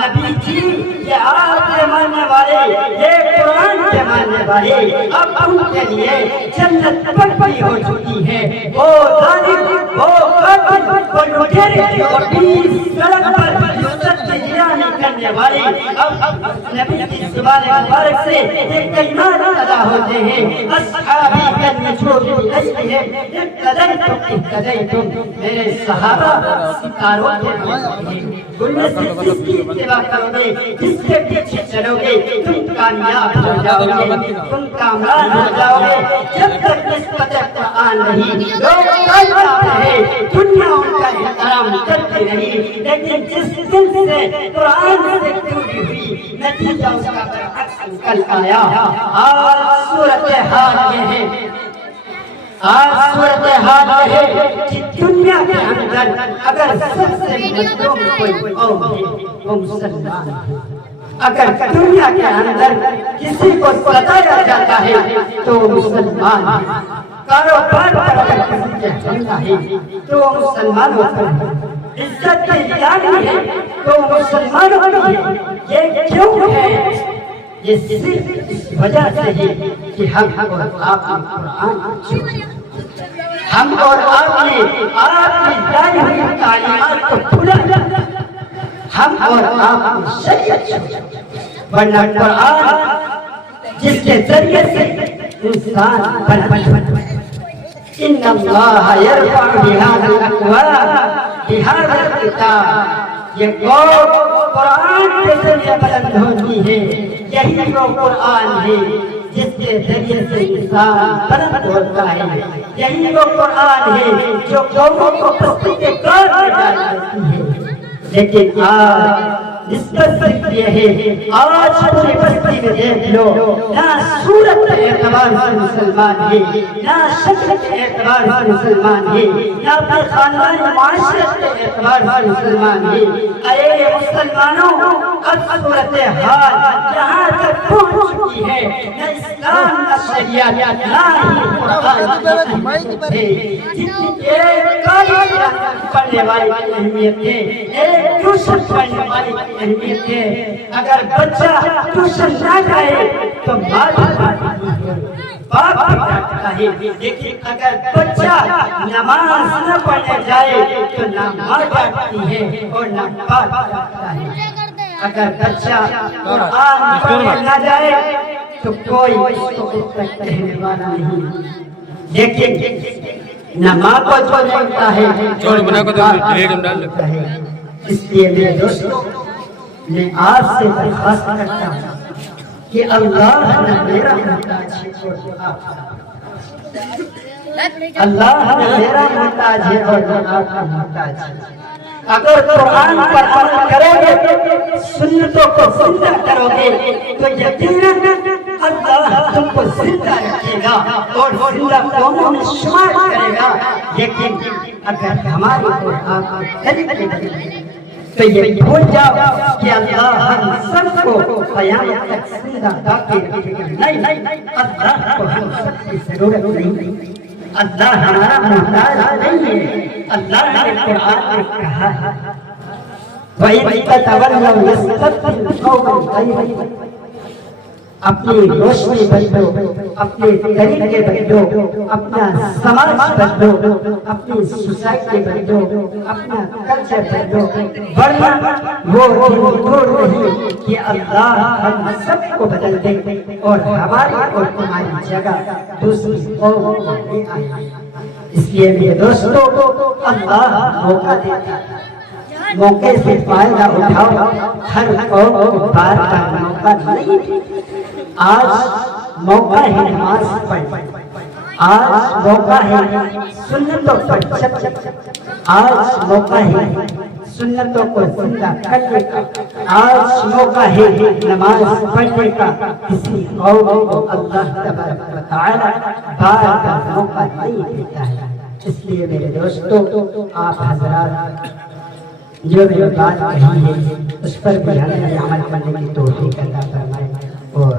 نبی جی یہ آپ کے ماننے والے، یہ قرآن کے ماننے والے، اب ان کے لیے جنت پکی ہو چکی ہے۔ وہ ظالم، وہ قاتل، وہ لٹیرے اور بیس سڑک پر عزت کی گرامی کرنے والے اب نبی کی زبان مبارک سے یہ کلمات ادا ہوتے ہیں، اصحابی کلمہ چھوڑی گئی ہے، اقتدیتم، میرے صحابہ ستاروں کے مانتے ہیں، ان میں سے جس کی اتباع کرو گے، جس کے پیچھے چلو گے، تم کامیاب ہو جاؤ گے، تم کامران ہو جاؤ گے۔ جب تک نسبت قرآن نہیں، لوگ کامیاب رہے، دنیا ان کا احترام کرتی رہی، لیکن جس دن سے قرآن سے دوری ہوئی، نتیجہ اس کا برعکس نکل آیا۔ آج صورتحال یہ ہے، صورتحال یہ ہے کہ دنیا کے اندر اگر سب سے مظلوم کوئی قوم ہے وہ مسلمان ہے۔ اگر دنیا کے اندر کسی کو ستایا جاتا ہے تو وہ مسلمان ہے۔ کاروبار پر اگر کسی کے جھنڈا ہے تو وہ مسلمانوں پر ہے۔ عزت کی نیلامی ہے تو وہ مسلمانوں پر ہے۔ یہ کیوں ہے؟ یہ صرف اس وجہ سے ہے کہ ہم اور آپ نے قرآن چھوڑا، ہم اور آپ نے آپ کی دائی ہوئی تعلیمات کو بھولا، ہم اور آپ نے شریعت چھوڑا۔ ورنہ قرآن جس کے ذریعے سے انسان بنا، ان اللہ یرفع بہذا الاقوام بہذا الکتاب، یہ قوم قرآن کے ذریعے بلند ہوتی ہے۔ یہی وہ قرآن ہے جس کے ذریعے سے انسان بلند ہوتا ہے۔ یہی وہ قرآن ہے جو قوموں کو پستی کے کار میں ڈال دیتی ہے۔ لیکن آج نسبت صرف یہ ہے، آج پوری بستی میں دیکھ لو، نہ صورت کے اعتبار سے مسلمان ہے، نہ شکل کے اعتبار سے مسلمان ہے، نہ اپنے خاندان معاشرت کے اعتبار سے مسلمان ہے۔ اے مسلمانوں، اب صورتحال یہاں تک پہنچ چکی ہے، نہ اسلام نہ شریعت نہ ہی قرآن ہے۔ جتنی ایک کالج پڑھنے والی اہمیت ہے، ایک ٹیوشن پڑھنے والی اہمیت ہے۔ اگر بچہ ٹیوشن نہ جائے تو ماں باپ ڈانٹتا ہے، لیکن اگر بچہ نماز نہ پڑھنے جائے تو نہ ماں ڈانٹتی ہے اور نہ باپ ڈانٹتا ہے۔ اگر بچہ قرآن پڑھنے نہ جائے تو کوئی اس کو کہنے والا نہیں، لیکن نہ ماں کو جو ملتا ہے اس لیے میرے دوستوں، میں آپ سے درخواست کرتا ہوں کہ اللہ نہ میرا محتاج ہے اور نہ آپ کا، اللہ نہ میرا محتاج ہے اور نہ آپ کا محتاج ہے۔ اگر قرآن پر عمل کرو گے، سنتوں کو زندہ کرو گے تو یقیناً اللہ تم کو زندہ رکھے گا اور زندہ قوموں میں شمار کرے گا۔ لیکن اگر ہماری قرآن تو یہ بھول جاؤ کہ اللہ ہم سب کو قیامت تک زندہ باقی رکھے گا۔ نہیں، اللہ کو ہم سب کی ضرورت نہیں، اللہ ہمارا محتاج نہیں ہے۔ اللہ نے قرآن میں کہا ہے وَإِن تَتَوَلَّوْا يَسْتَبْدِلْ قَوْمًا غَيْرَكُمْ، اپنی روشنی بدلو، اپنے طریقے بدلو، اپنا سماج بدلو، اپنی سوسائٹی بدلو، اپنا کلچر بدلو، ورنہ وہ دور نہیں کہ اللہ ہم سب کو بدل دے اور ہماری اور تمہاری جگہ دوسری قوم کو لے آئے۔ اس لیے میرے دوستو، اللہ موقع دیتا ہے، موقع سے فائدہ اٹھاؤ۔ ہر قوم کو بار بار موقع نہیں، آج موقع ہے نماز پڑھ، آج موقع ہے سنتوں پر چل، آج موقع ہے سنتوں کو زندہ کرنے کا، آج موقع ہے نماز پڑھنے کا۔ کسی قوم کو اللہ تبارک و تعالی بار بار موقع نہیں دیتا ہے۔ اس لیے میرے دوستو، آپ حضرات جو میں نے بات کہی ہے اس پر بھی ہمیں عمل کرنے کی توفیق عطا فرمائے اور